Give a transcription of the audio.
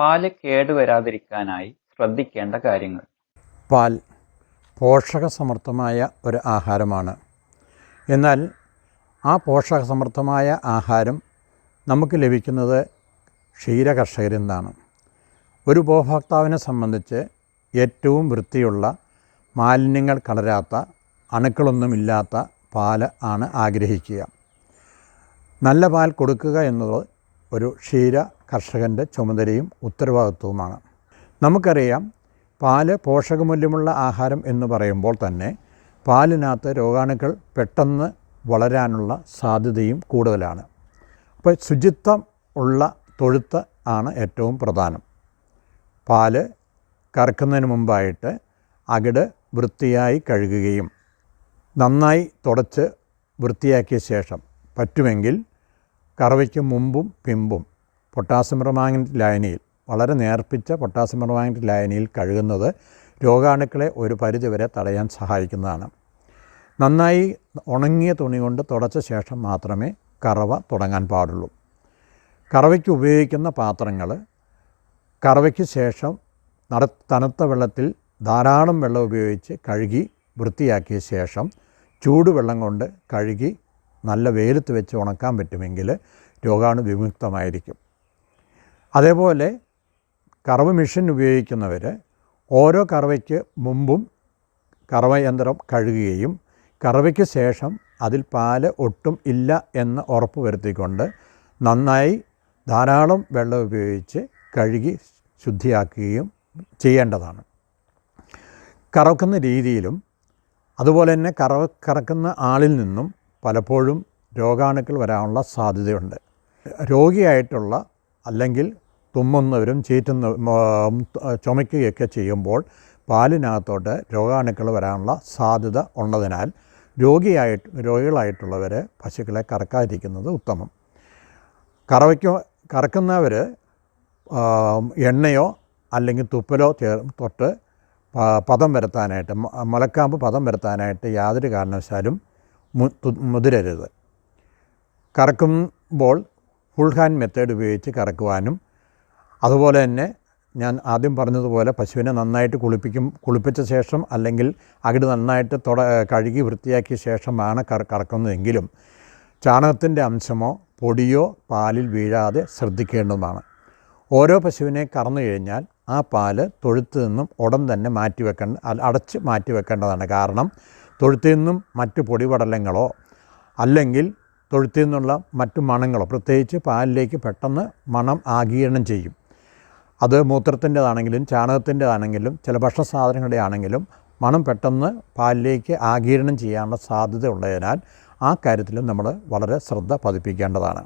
പാൽ കേടുവരാതിരിക്കാനായി ശ്രദ്ധിക്കേണ്ട കാര്യങ്ങൾ. പാൽ പോഷകസമൃദ്ധമായ ഒരു ആഹാരമാണ്. എന്നാൽ ആ പോഷകസമൃദ്ധമായ ആഹാരം നമുക്ക് ലഭിക്കുന്നത് ക്ഷീര കർഷകരിൽ നിന്നാണ്. ഒരു ഉപഭോക്താവിനെ സംബന്ധിച്ച് ഏറ്റവും വൃത്തിയുള്ള മാലിന്യങ്ങൾ കലരാത്ത അണുക്കളൊന്നുമില്ലാത്ത പാൽ ആണ് ആഗ്രഹിക്കുക. നല്ല പാൽ കൊടുക്കുക എന്നത് ഒരു ക്ഷീര കർഷകന്റെ ചുമതലയും ഉത്തരവാദിത്വവുമാണ്. നമുക്കറിയാം പാൽ പോഷകമൂല്യമുള്ള ആഹാരം എന്ന് പറയുമ്പോൾ തന്നെ പാലിനകത്ത് രോഗാണുക്കൾ പെട്ടെന്ന് വളരാനുള്ള സാധ്യതയും കൂടുതലാണ്. അപ്പോൾ ശുചിത്വം ഉള്ള തൊഴുത്ത് ആണ് ഏറ്റവും പ്രധാനം. പാൽ കറക്കുന്നതിന് മുമ്പായിട്ട് അകിട് വൃത്തിയായി കഴുകുകയും നന്നായി തുടച്ച് വൃത്തിയാക്കിയ ശേഷം പറ്റുമെങ്കിൽ കറവയ്ക്ക് മുമ്പും പിമ്പും പൊട്ടാസ്യം പെർമാംഗനേറ്റ് ലായനിയിൽ വളരെ നേർപ്പിച്ച പൊട്ടാസ്യം പെർമാംഗനേറ്റ് ലായനിയിൽ കഴുകുന്നത് രോഗാണുക്കളെ ഒരു പരിധിവരെ തടയാൻ സഹായിക്കുന്നതാണ്. നന്നായി ഉണങ്ങിയ തുണി കൊണ്ട് തുടച്ച ശേഷം മാത്രമേ കറവ തുടങ്ങാൻ പാടുള്ളൂ. കറവയ്ക്ക് ഉപയോഗിക്കുന്ന പാത്രങ്ങൾ കറവയ്ക്ക് ശേഷം നട തണുത്ത വെള്ളത്തിൽ ധാരാളം വെള്ളം ഉപയോഗിച്ച് കഴുകി വൃത്തിയാക്കിയ ശേഷം ചൂടുവെള്ളം കൊണ്ട് കഴുകി നല്ല വെയിലത്ത് വെച്ച് ഉണക്കാൻ പറ്റുമെങ്കിൽ രോഗാണു വിമുക്തമായിരിക്കും. അതേപോലെ കറവ് മെഷീൻ ഉപയോഗിക്കുന്നവർ ഓരോ കറവയ്ക്ക് മുമ്പും കറവയന്ത്രം കഴുകുകയും കറവയ്ക്ക് ശേഷം അതിൽ പാൽ ഒട്ടും ഇല്ല എന്ന് ഉറപ്പ് വരുത്തിക്കൊണ്ട് നന്നായി ധാരാളം വെള്ളം ഉപയോഗിച്ച് കഴുകി ശുദ്ധിയാക്കുകയും ചെയ്യേണ്ടതാണ്. കറക്കുന്ന രീതിയിലും അതുപോലെ തന്നെ കറവ കറക്കുന്ന ആളിൽ നിന്നും പലപ്പോഴും രോഗാണുക്കൾ വരാനുള്ള സാധ്യതയുണ്ട്. രോഗിയായിട്ടുള്ള അല്ലെങ്കിൽ തുമ്മുന്നവരും ചീറ്റുന്ന ചുമയ്ക്കുകയൊക്കെ ചെയ്യുമ്പോൾ പാലിനകത്തോട്ട് രോഗാണുക്കൾ വരാനുള്ള സാധ്യത ഉള്ളതിനാൽ രോഗിയായിട്ട് രോഗികളായിട്ടുള്ളവർ പശുക്കളെ കറക്കാതിരിക്കുന്നത് ഉത്തമം. കറവയ്ക്കോ കറക്കുന്നവർ എണ്ണയോ അല്ലെങ്കിൽ തുപ്പലോ ചേർ തൊട്ട് പദം വരുത്താനായിട്ട് മുലക്കാമ്പ് പദം വരുത്താനായിട്ട് യാതൊരു കാരണവശാലും മുതിരരുത്. കറക്കുമ്പോൾ ഫുൾ ഹാൻഡ് മെത്തേഡ് ഉപയോഗിച്ച് കറക്കുവാനും അതുപോലെ തന്നെ ഞാൻ ആദ്യം പറഞ്ഞതുപോലെ പശുവിനെ നന്നായിട്ട് കുളിപ്പിക്കും കുളിപ്പിച്ച ശേഷം അല്ലെങ്കിൽ അകിട് നന്നായിട്ട് തുട കഴുകി വൃത്തിയാക്കിയ ശേഷമാണ് കറ കറക്കുന്നതെങ്കിലും ചാണകത്തിന്റെ അംശമോ പൊടിയോ പാലിൽ വീഴാതെ ശ്രദ്ധിക്കേണ്ടതാണ്. ഓരോ പശുവിനെ കറന്നു കഴിഞ്ഞാൽ ആ പാൽ തൊഴുത്ത് നിന്നും ഉടൻ തന്നെ മാറ്റി വെക്കേണ്ട അടച്ച് മാറ്റി വെക്കേണ്ടതാണ്. കാരണം തൊഴുത്തിൽ നിന്നും മറ്റു പൊടിപടലങ്ങളോ അല്ലെങ്കിൽ തൊഴുത്തിൽ നിന്നുള്ള മറ്റു മണങ്ങളോ പ്രത്യേകിച്ച് പാലിലേക്ക് പെട്ടെന്ന് മണം ആഗീരണം ചെയ്യും. അത് മൂത്രത്തിന്റെതാണെങ്കിലും ചാണകത്തിന്റെതാണെങ്കിലും ചില ഭക്ഷണ സാധനങ്ങളുടെ ആണെങ്കിലും മണം പെട്ടെന്ന് പാലിലേക്ക് ആഗീരണം ചെയ്യാനുള്ള സാധ്യത ഉള്ളതിനാൽ ആ കാര്യത്തിലും നമ്മൾ വളരെ ശ്രദ്ധ പതിപ്പിക്കേണ്ടതാണ്.